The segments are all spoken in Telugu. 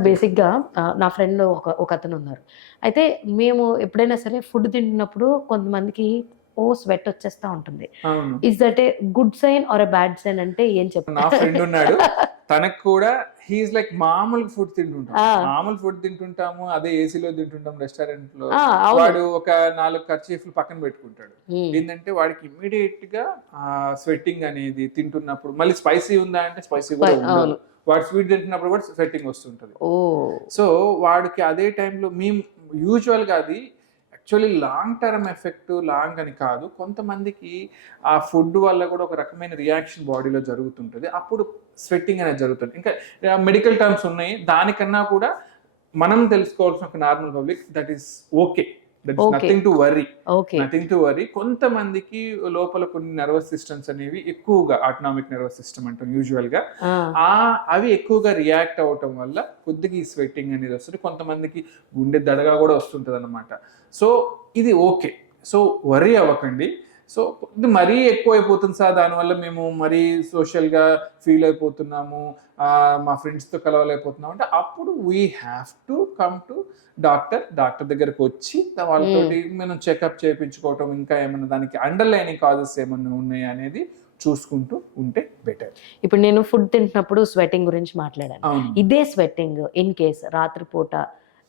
సార్ బేసిక్‌గా నా ఫ్రెండ్ ఒకతను ఉన్నారు. అయితే మేము ఎప్పుడైనా సరే ఫుడ్ తింటున్నప్పుడు కొంతమందికి స్వెట్ వచ్చేస్తా ఉంటుంది. అవును. Is that a good sign or a bad sign అంటే ఏం నా చెప్తారు? ఫ్రెండ్ ఉన్నాడు. తనకు కూడా హి ఈస్ లైక్ మామూలు ఫుడ్ తింటుంటాం. ఆ! మామూలు ఫుడ్ తింటుంటాము. అదే ఏసీలో తింటుంటాం రెస్టారెంట్‌లో. ఆ! అవును. వాడు ఒక 4 కర్చీఫ్‌లు పక్కన పెట్టుకుంటాడు. హ్మ్. ఏందంటే వాడికి ఇమ్మీడియేట్‌గా స్వెట్టింగ్ అనేది తింటున్నప్పుడు మళ్ళీ స్పైసీ ఉందా అంటే స్పైసీ కూడా ఉండదు. అవును. వాడు స్వీట్ తింటున్నప్పుడు కూడా స్వెట్టింగ్ వస్తుంటది. ఓహ్! సో వాడికి అదే టైంలో మేము యూజువల్‌గా అది actually long term effect long అని కాదు. కొంతమందికి ఆ ఫుడ్ వల్ల కూడా ఒక రకమైన రియాక్షన్ బాడీలో జరుగుతుంటది. అప్పుడు స్వెట్టింగ్ అనేది జరుగుతుంది. ఇంకా మెడికల్ టర్మ్స్ ఉన్నాయి. దానికన్నా కూడా మనం తెలుసుకోవాల్సిన ఒక normal public that is okay. That is okay. Nothing to worry. Okay. Nothing to worry. కొంతమందికి లోపల కొన్ని నర్వస్ సిస్టమ్స్ అనేవి ఎక్కువగా ఆటోనామిక్ నర్వస్ సిస్టమ్ అంటాం యూజువల్‌గా. ఆ! అవి ఎక్కువగా రియాక్ట్ అవ్వటం వల్ల కొద్దిగా ఈ స్వెట్టింగ్ అనేది వస్తది. కొంతమందికి గుండె దడగా కూడా వస్తుంటదన్నమాట. సో ఇది ఓకే. సో వర్రీ అవ్వకండి. సో ఇది మరీ ఎక్కువైపోతుంది సార్. దానివల్ల మేము మరీ సోషల్‌గా ఫీల్ అయిపోతున్నాము. మా ఫ్రెండ్స్‌తో కలవలేకపోతున్నాం అంటే అప్పుడు we have to come to doctor. Doctor దగ్గరకు వచ్చి వాళ్ళతోటి మనం చెకప్ చేపించుకోవటం, ఇంకా ఏమన్నా దానికి అండర్‌లైనింగ్ కాజెస్ ఏమన్నా ఉన్నాయా అనేది చూసుకుంటూ ఉంటే బెటర్. ఇప్పుడు నేను ఫుడ్ తింటున్నప్పుడు స్వెట్టింగ్ గురించి మాట్లాడాను. అవును. ఇదే స్వెట్టింగ్ ఇన్ కేస్ రాత్రిపూట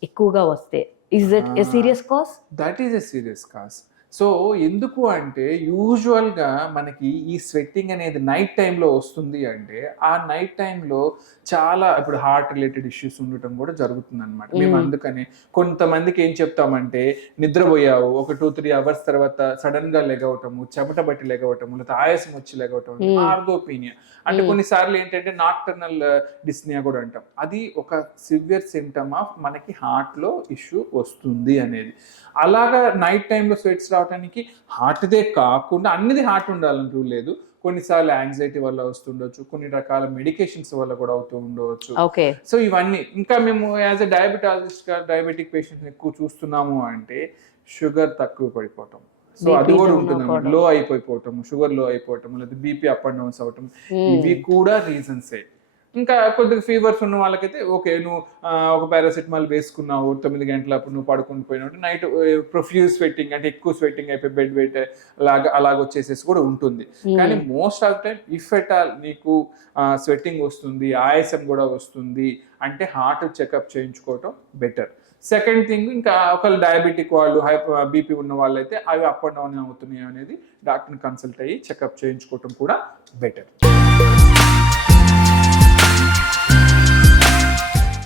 ఎక్కువగా వస్తే is it a serious cause? That is a serious cause. So ఎందుకు అంటే యూజువల్‌గా మనకి ఈ స్వెట్టింగ్ అనేది నైట్ టైమ్‌లో వస్తుంది అంటే, ఆ నైట్ టైమ్‌లో చాలా ఇప్పుడు హార్ట్ రిలేటెడ్ ఇష్యూస్ ఉండటం కూడా జరుగుతుందనమాట. మేము అందుకని కొంతమందికి ఏం చెప్తామంటే, నిద్రపోయావు ఒక 2, 3 అవర్స్ తర్వాత సడెన్‌గా లెగవటము, చెమట బట్టి లెగవటము, లేకపోతే ఆయాసం వచ్చి లెగవటం, ఆర్థోపీనియా. అంటే కొన్నిసార్లు ఏంటంటే నాక్టర్నల్ డిస్నియా కూడా అంటాం. అది ఒక సివియర్ సింప్టమ్ ఆఫ్ మనకి హార్ట్‌లో ఇష్యూ వస్తుంది అనేది. అలాగా నైట్ టైమ్‌లో స్వెట్స్ రావడానికి హార్ట్‌దే కాకుండా అన్నిది హార్ట్ ఉండాలని రూల్ లేదు. కొన్నిసార్లు యాంగ్జైటీ వల్ల వస్తుండొచ్చు. కొన్ని రకాల మెడికేషన్స్ వల్ల కూడా అవుతూ ఉండవచ్చు. ఓకే. సో ఇవన్నీ ఇంకా మేము యాజ్ ఎ డయాబెటాలజిస్ట్‌గా డయాబెటిక్ పేషెంట్స్‌ని ఎక్కువ చూస్తున్నాము అంటే షుగర్ తక్కువ పడిపోవటం. సో అది కూడా ఉంటుందన్నమాట. లో అయిపోవటం, షుగర్ లో అయిపోవటం, లేదా బీపీ అప్ అండ్ డౌన్స్ అవ్వటం, ఇవి కూడా రీజన్సే. ఇంకా కొద్దిగా ఫీవర్స్ ఉన్న వాళ్ళకైతే ఓకే, నువ్వు ఒక పారాసిటమాల్ వేసుకున్నావు 9 గంటలప్పుడు నువ్వు పడుకుని పోయినట్టు నైట్ ప్రొఫ్యూజ్ స్వెట్టింగ్ అంటే ఎక్కువ స్వెట్టింగ్ అయిపోయి బెడ్ వెయిట్ అలాగ వచ్చేసేసి కూడా ఉంటుంది. కానీ most of time if at all నీకు స్వెట్టింగ్ వస్తుంది, ఆయాసం కూడా వస్తుంది అంటే హార్ట్ చెకప్ చేయించుకోవటం బెటర్. సెకండ్ థింగ్, ఇంకా ఒకళ్ళు డయాబెటిక్ వాళ్ళు బీపీ ఉన్న వాళ్ళైతే అవి అప్ అండ్ డౌన్ అవుతున్నాయి అనేది డాక్టర్ని కన్సల్ట్ అయ్యి చెకప్ చేయించుకోవటం కూడా బెటర్.